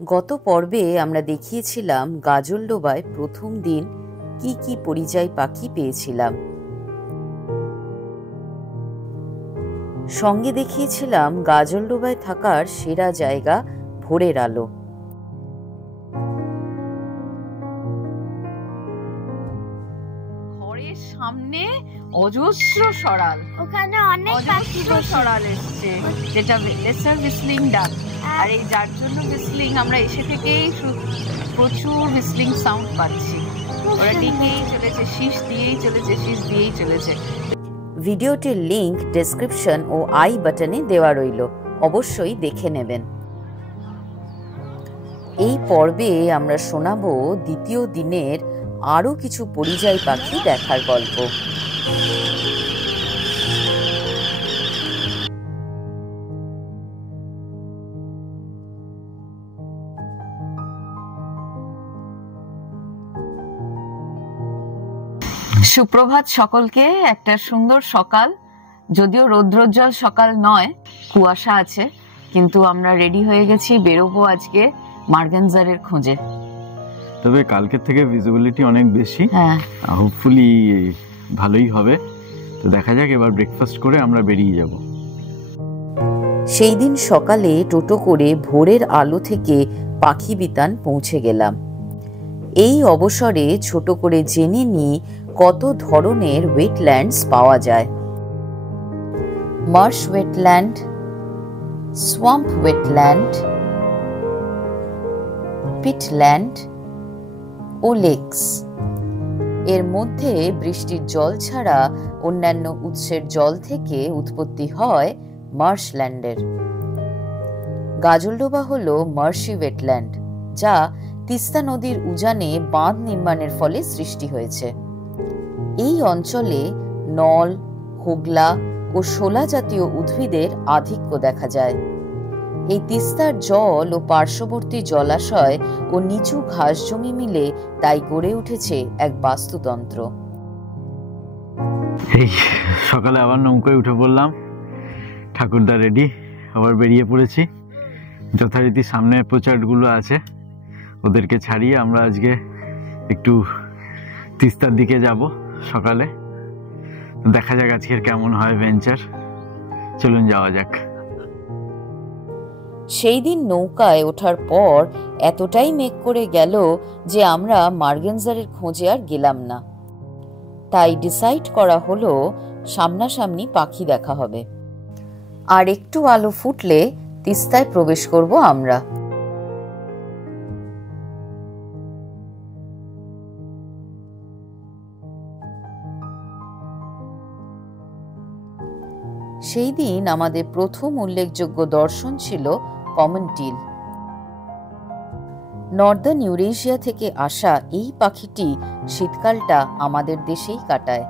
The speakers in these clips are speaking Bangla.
গত পর্বে আমরা দেখিয়েছিলাম গাজলডোবায় প্রথম দিন কি কি পরিযায়ী পাখি পেয়েছিলাম। সঙ্গে দেখিয়েছিলাম গাজলডোবায় থাকার সেরা জায়গা ভোরের আলো। ঘরের সামনে অজস্র সরাল, ওখানে অনেক অজস্র সরাল এসছে, যেটা লেসার হুইসলিং ডাক। আর এই যার জন্য হুইসলিং, আমরা এসে থেকেই প্রচুর হুইসলিং সাউন্ড পাচ্ছি। ওরা দিকেই চলেছে, শীষ দিয়েই চলেছে, শীষ দিয়েই চলেছে। ভিডিওটির লিংক ডেসক্রিপশন ও আই বাটনে দেওয়া রইল, অবশ্যই দেখে নেবেন। এই পর্বে আমরা শোনাবো দ্বিতীয় দিনের আরো কিছু পরিযায়ী পাখি দেখার গল্প। সুপ্রভাত সকলকে। একটা সুন্দর সকাল, যদিও রৌদ্রোজ্জ্বল সকাল নয়, কুয়াশা আছে, কিন্তু আমরা রেডি হয়ে গেছি, বেরোবো আজকে মার্গেনজারের খোঁজে। তবে কালকের থেকে ভিজিবিলিটি অনেক বেশি, হ্যাঁ, হোপফুলি ভালোই হবে। তো দেখা যাক, এবার ব্রেকফাস্ট করে আমরা বেরিয়ে যাব। সেই দিন সকালে টোটো করে ভোরের আলো থেকে পাখি বিতান পৌঁছে গেলাম। এই অবসরে ছোট করে জেনে নিই কত ধরনের ওয়েটল্যান্ডস পাওয়া যায়। মার্শ ওয়েটল্যান্ড, সোয়াম্প ওয়েটল্যান্ড, পিটল্যান্ড ও লেকস। এর মধ্যে বৃষ্টির জল ছাড়া অন্যান্য উৎসের জল থেকে উৎপত্তি হয় মার্শল্যান্ডের। গাজলডোবা হল মার্শি ওয়েটল্যান্ড, যা তিস্তা নদীর উজানে বাঁধ নির্মাণের ফলে সৃষ্টি হয়েছে। এই অঞ্চলে নল, হোগলা ও শোলা জাতীয় উদ্ভিদের আধিক্য দেখা যায়। এই তিস্তার জল ও পার্শ্ববর্তী জলাশয় ও নিচু ঘাস জমি মিলে তাই গড়ে উঠেছে এক বাস্তুতন্ত্র। এই সকালে আবার নৌকায় উঠে পড়লাম, ঠাকুরদা রেডি, আবার বেরিয়ে পড়েছি। যথারীতি সামনে প্রচারগুলো আছে, ওদেরকে ছাড়িয়ে আমরা আজকে একটু তিস্তার দিকে যাব সকালে। দেখা যাক আজকের কেমন হয় ভেঞ্চার। চলুন যাওয়া যাক। সেই দিন নৌকায় ওঠার পর এতটাই মেঘ করে গেল যে আমরা মার্গেনজারের খোঁজে আর গেলাম না। তাই ডিসাইড করা হলো সামনাসামনি পাখি দেখা হবে, আর একটু আলো ফুটলে তিস্তায় প্রবেশ করব আমরা। সেই দিন আমাদের প্রথম উল্লেখযোগ্য দর্শন ছিল কমন টিল। নর্দার্ন ইউরেশিয়া থেকে আসা এই পাখিটি শীতকালটা আমাদের দেশেই কাটায়।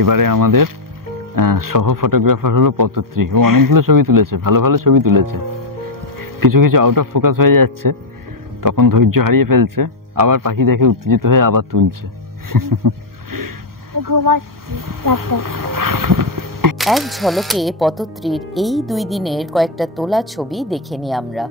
এবারে আমাদের সহ ফটোগ্রাফার হলো পতত্রী। ও অনেকগুলো ছবি তুলেছে, ভালো ভালো ছবি তুলেছে। কিছু কিছু আউট অফ ফোকাস হয়ে যাচ্ছে, তখন ধৈর্য হারিয়ে ফেলছে, আবার পাখি দেখে উত্তেজিত হয়ে আবার তুলছে। এক ঝলকে পতত্রীর এই 2 দিনের কয়েকটা তোলা ছবি দেখে নিই আমরা।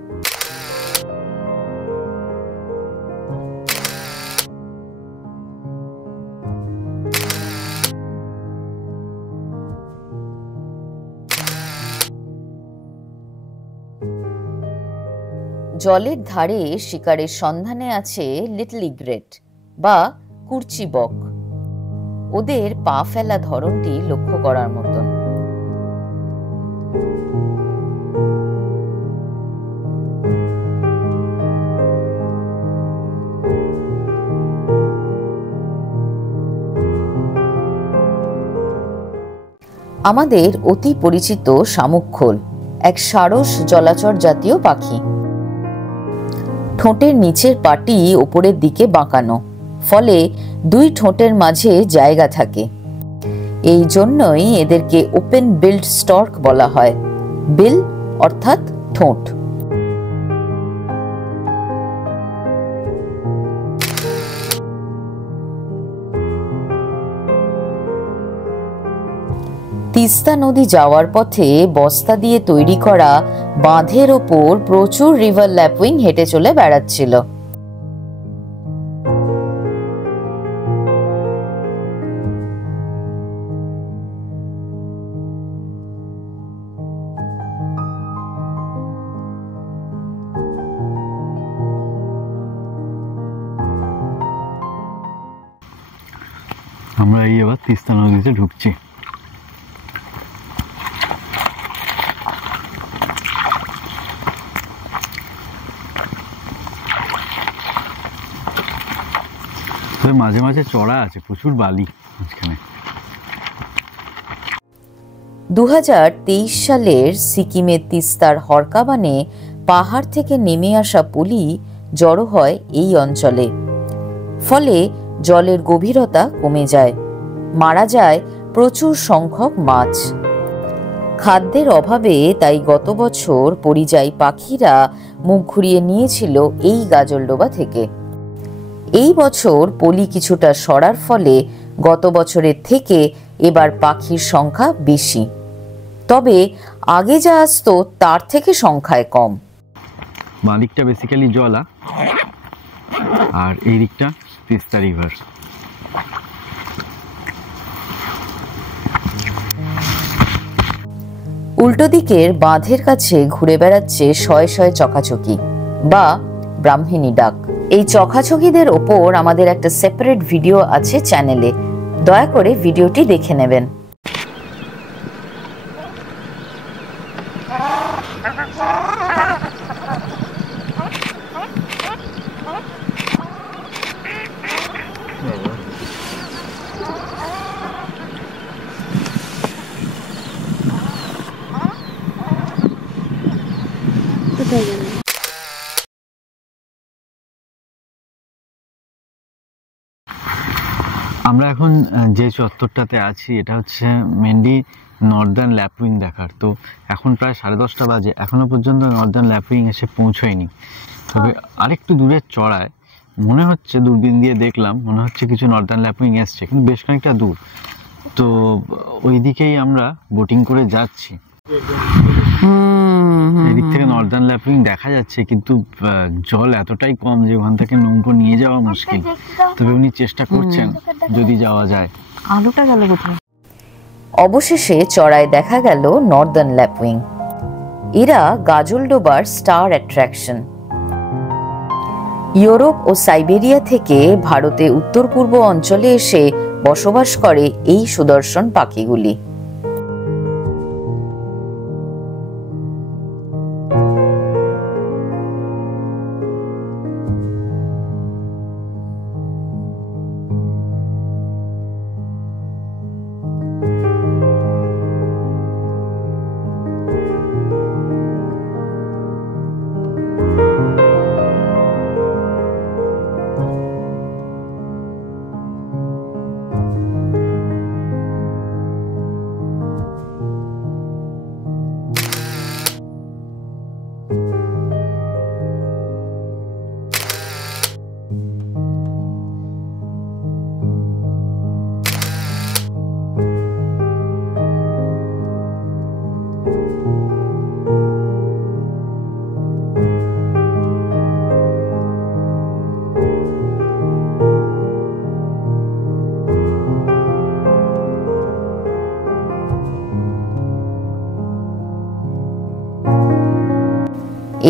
জলের ধারে শিকারের সন্ধানে আছে লিটল ইগ্রেট বা কুরচি বক। ওদের পা ফেলা ধরনটি লক্ষ্য করার মতন। আমাদের অতি পরিচিত শামুকখোল এক সারস জলাচর জাতীয় পাখি। ঠোঁটের নিচের পাটি ওপরের দিকে বাঁকানো, ফলে 2 ঠোঁটের মাঝে জায়গা থাকে। এই জন্যই এদেরকে ওপেন বিল্ড স্টর্ক বলা হয়। বিল অর্থাৎ ঠোঁট। তিস্তা নদী যাওয়ার পথে বস্তা দিয়ে তৈরি করা বাঁধের ওপর প্রচুর রিভার ল্যাপুইং হেঁটে চলে বেড়াচ্ছিল। আমরা এই এবার তিস্তা নদীতে ঢুকছি। মাঝে মাঝে চড়া আছে, প্রচুর বালি মাঝখানে। 2023 সালের সিকিমের তিস্তার হরকাবানে পাহাড় থেকে নেমে আসা পলি জড়ো হয় এই অঞ্চলে। ফলে জলের গভীরতা কমে যায়, মারা যায় প্রচুর সংখ্যক মাছ। খাদ্যের অভাবে তাই গত বছর পরিযায়ী পাখিরা মুখ ঘুরিয়ে নিয়েছিল এই গাজলডোবা থেকে। এই বছর পলি কিছুটা সরার ফলে গত বছরের থেকে এবার পাখির সংখ্যা বেশি, তবে আগে যা আসতো তার থেকে সংখ্যায় কম। মালিকটা বেসিক্যালি জলা, আর এই দিকটা তিস্তা রিভার। উল্টো দিকের বাঁধের কাছে ঘুরে বেড়াচ্ছে শয়ে শয়ে চকাচকি বা ব্রাহ্মণী ডাক। এই চকাচকিদের ওপর আমাদের একটা সেপারেট ভিডিও আছে চ্যানেলে, দয়া করে ভিডিওটি দেখে নেবেন। আমরা এখন যে চত্বরটাতে আছি এটা হচ্ছে মেনলি নর্দার্ন ল্যাপুইং দেখার। তো এখন প্রায় 10:30 বাজে, এখনো পর্যন্ত নর্দার্ন ল্যাপুইং এসে পৌঁছয়নি। তবে আরেকটু দূরে চড়ায় মনে হচ্ছে, দূরবীন দিয়ে দেখলাম, মনে হচ্ছে কিছু নর্দার্ন ল্যাপুইং এসছে, কিন্তু বেশ খানিকটা দূর। তো ওই দিকেই আমরা বোটিং করে যাচ্ছি। এদিক থেকে নর্দার্ন ল্যাপুইং দেখা যাচ্ছে, কিন্তু জল এতটাই কম যে ওখান থেকে নৌকো নিয়ে যাওয়া মুশকিল। তবে উনি চেষ্টা করছেন যদি যাওয়া যায়। আলুটা গেল কোথায়? অবশেষে চড়ায় দেখা গেল নর্দার্ন ল্যাপুইং। এরা গাজলডোবার স্টার অ্যাট্রাকশন। ইউরোপ ও সাইবেরিয়া থেকে ভারতে উত্তর পূর্ব অঞ্চলে এসে বসবাস করে এই সুদর্শন পাখিগুলি।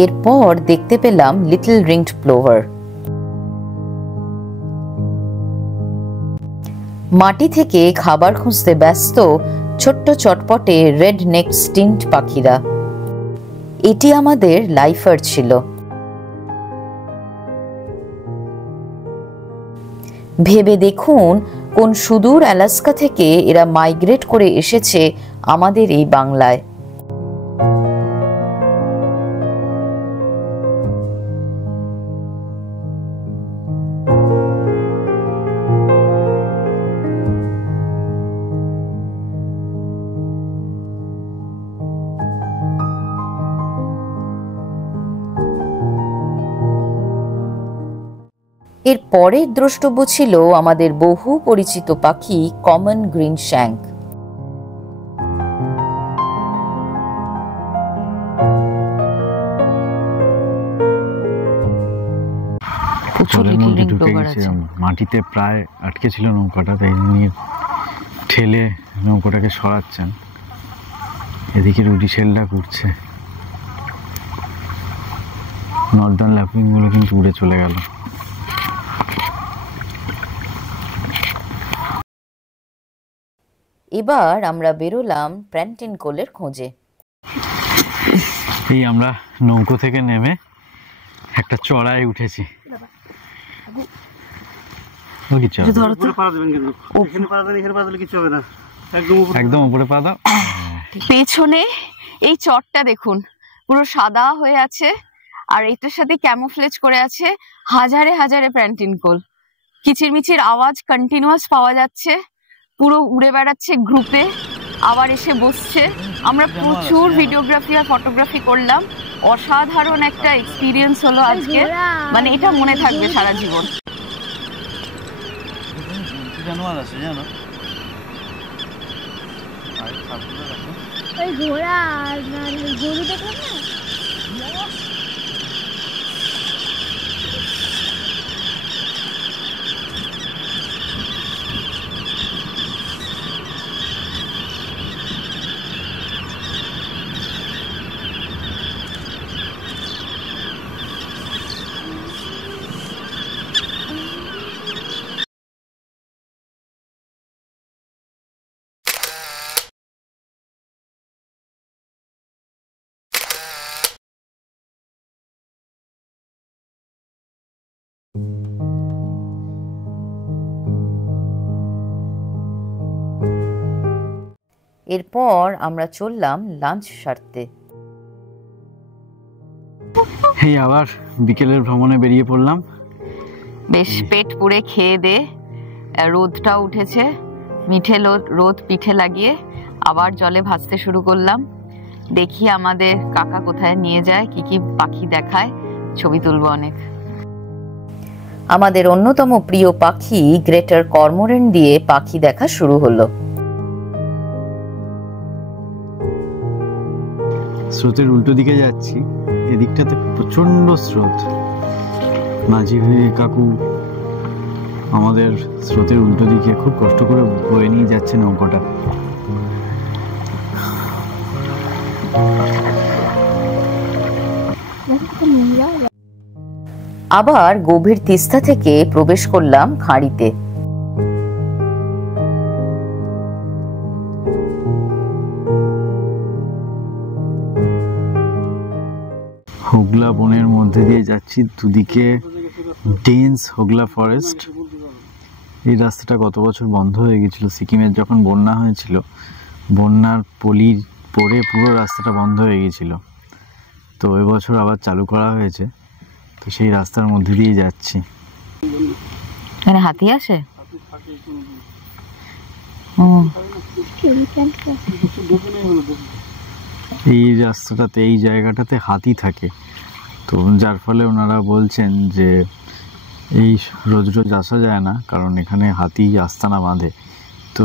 এরপর দেখতে পেলাম লিটল রিংড প্লোভার। মাটি থেকে খাবার খুঁজতে ব্যস্ত ছোট্ট চটপটে রেড নেক স্টিন্ট পাখিরা। এটি আমাদের লাইফার ছিল। ভেবে দেখুন কোন সুদূর আলাস্কা থেকে এরা মাইগ্রেট করে এসেছে আমাদের এই বাংলায়। এর পরের দ্রষ্টব্য ছিল আমাদের বহু পরিচিত পাখি কমন গ্রিন শ্যাঙ্ক। জলের মধ্যে ঢুকে গেছে, মাটিতে প্রায় আটকে ছিল নৌকাটা, তাই নিয়ে ঠেলে নৌকাটাকে সরাচ্ছেন। এদিকে রুডি শেলটা ঘুরছে, নর্দার্ন ল্যাপিং গুলো কিন্তু উড়ে চলে গেল। এবার আমরা বেরোলাম প্র্যান্টিন কোলের খোঁজে। এই আমরা নৌকো থেকে নেমে একটা চড়াই উঠেছি। একদম উপরে পা দাও। পেছনে এই চটটা দেখুন পুরো সাদা হয়ে আছে, আর এটার সাথে ক্যামোফ্লেজ করে আছে হাজারে হাজারে প্যান্টিন কোল। কিচিরমিচির আওয়াজ কন্টিনিউয়াস পাওয়া যাচ্ছে, পুরো উড়ে বেড়াচ্ছে গ্রুপে, আবার এসে বসছে। আমরা প্রচুর ভিডিওগ্রাফি আর ফটোগ্রাফি করলাম, অসাধারণ একটা এক্সপিরিয়েন্স হলো আজকে, মানে এটা মনে থাকবে সারা জীবন। জানোয়ার আছে জানো, ওই ঘোড়া আর গরু দেখলাম না। এরপর আমরা চললাম লাঞ্চ সারতে। এই আবার বিকেলের ভ্রমণে বেরিয়ে পড়লাম। বেশ পেট পুড়ে খেয়ে দে, রোদটা উঠেছে, মিঠে রোদ পিঠে লাগিয়ে আবার জলে ভাসতে শুরু করলাম। দেখি আমাদের কাকা কোথায় নিয়ে যায়, কি কি পাখি দেখায়, ছবি তুলবো অনেক। আমাদের অন্যতম প্রিয় পাখি গ্রেটার কর্মোরেন্ট দিয়ে পাখি দেখা শুরু হলো। স্রোতের উল্টো দিকে যাচ্ছি, এদিকটাতে প্রচন্ড স্রোত। মাঝি কাকু আমাদের স্রোতের উল্টো দিকে খুব কষ্ট করে বয়ে নিয়ে যাচ্ছে নৌকাটা। আবার গভীর তিস্তা থেকে প্রবেশ করলাম খাঁড়িতে। হোগলা বনের মধ্যে দিয়ে যাচ্ছি, দুদিকে ডেন্স হোগলা ফরেস্ট। এই রাস্তাটা গত বছর বন্ধ হয়ে গেছিল, সিকিমের যখন বন্যা হয়েছিল, বন্যার পলি পড়ে পুরো রাস্তাটা বন্ধ হয়ে গেছিল। তো এবছর আবার চালু করা হয়েছে, তো সেই রাস্তার মধ্যে দিয়ে যাচ্ছি। এখানে হাতি আসে? এই রাস্তাটাতে, এই জায়গাটাতে হাতি থাকে, তো যার ফলে ওনারা বলছেন যে এই রোজ রোজ আসা যায় না, কারণ এখানে হাতি আস্তানা বাঁধে। তো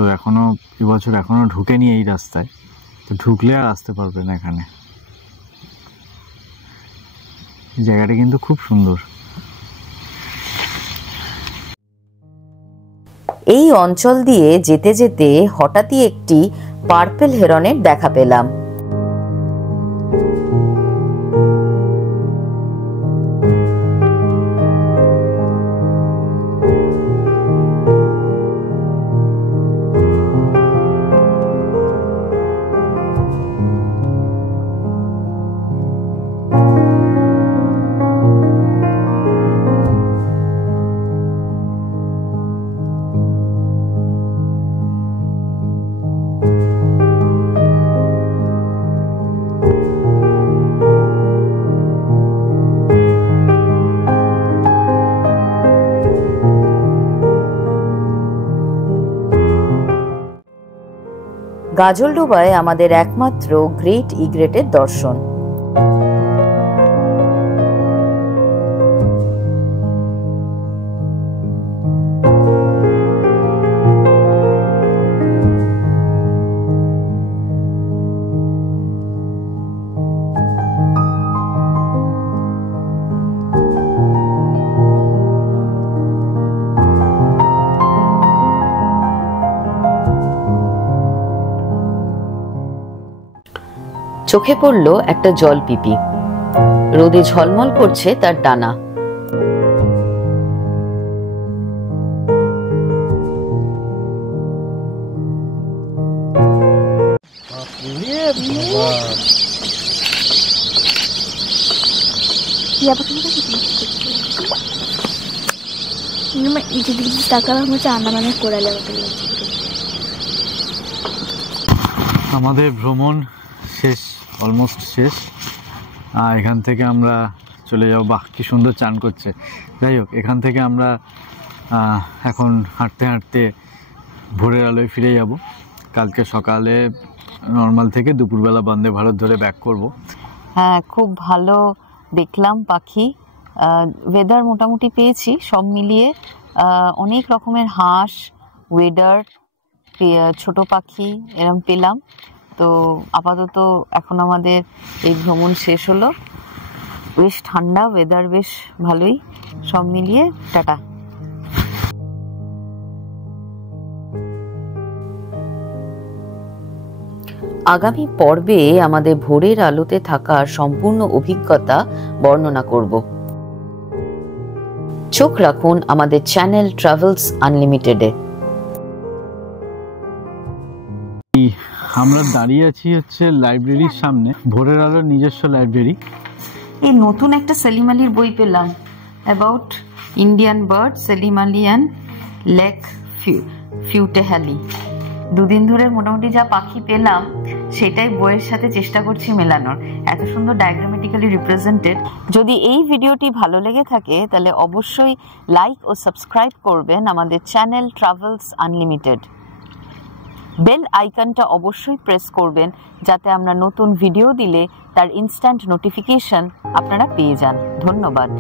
এবছর এখনো ঢুকেনি এই রাস্তায়, তো ঢুকলে আর আসতে পারবে না এখানে। জায়গাটা কিন্তু খুব সুন্দর। এই অঞ্চল দিয়ে যেতে যেতে হঠাৎই একটি পার্পেল হেরনের দেখা পেলাম। গাজলডোবায় আমাদের একমাত্র গ্রেট ইগ্রেটের দর্শন। চোখে পড়ল একটা জলপিপি। রোদে ঝলমল করছে তার ডানা। আমাদের ভ্রমণ শেষ, অলমোস্ট শেষ। এখান থেকে আমরা চলে যাব। বাহ, কি সুন্দর চান করছে। যাই হোক, এখান থেকে আমরা এখন হাঁটতে হাঁটতে ভোরের আলোয় ফিরে যাব। কালকে সকালে নর্মাল থেকে দুপুরবেলা বন্দে ভারত ধরে ব্যাক করব। হ্যাঁ, খুব ভালো দেখলাম পাখি। ওয়েদার মোটামুটি পেয়েছি, সব মিলিয়ে অনেক রকমের হাঁস, ওয়েদার, ছোট পাখি এরম পেলাম। তো আপাতত এখন আমাদের এই ভ্রমণ শেষ হলো। বেশ ঠান্ডা ওয়েদার, বেশ ভালোই। সব মিলিয়ে টাটা। আগামী পর্বে আমাদের ভোরের আলোতে থাকার সম্পূর্ণ অভিজ্ঞতা বর্ণনা করব। চোখ রাখুন আমাদের চ্যানেল ট্রাভেলস আনলিমিটেডে। আমরা দাঁড়িয়ে আছি হচ্ছে লাইব্রেরির সামনে, ভোরের আলোর নিজস্ব লাইব্রেরি। এই নতুন একটা সেলিম আলীর বই পেলাম, about Indian bird, Salim Ali and Laeeq Futehally. দুদিন ধরে মোটামুটি যা পাখি পেলাম সেটাই বইয়ের সাথে চেষ্টা করছি মেলানোর। এত সুন্দর ডায়াগ্রামেটিক্যালি রিপ্রেজেন্টেড। যদি এই ভিডিওটি ভালো লেগে থাকে তাহলে অবশ্যই লাইক ও সাবস্ক্রাইব করবেন আমাদের চ্যানেল ট্রাভেলস আনলিমিটেড। বেল আইকনটা অবশ্যই প্রেস করবেন যাতে আমরা নতুন ভিডিও দিলে তার ইনস্ট্যান্ট নোটিফিকেশন আপনারা পেয়ে যান। ধন্যবাদ।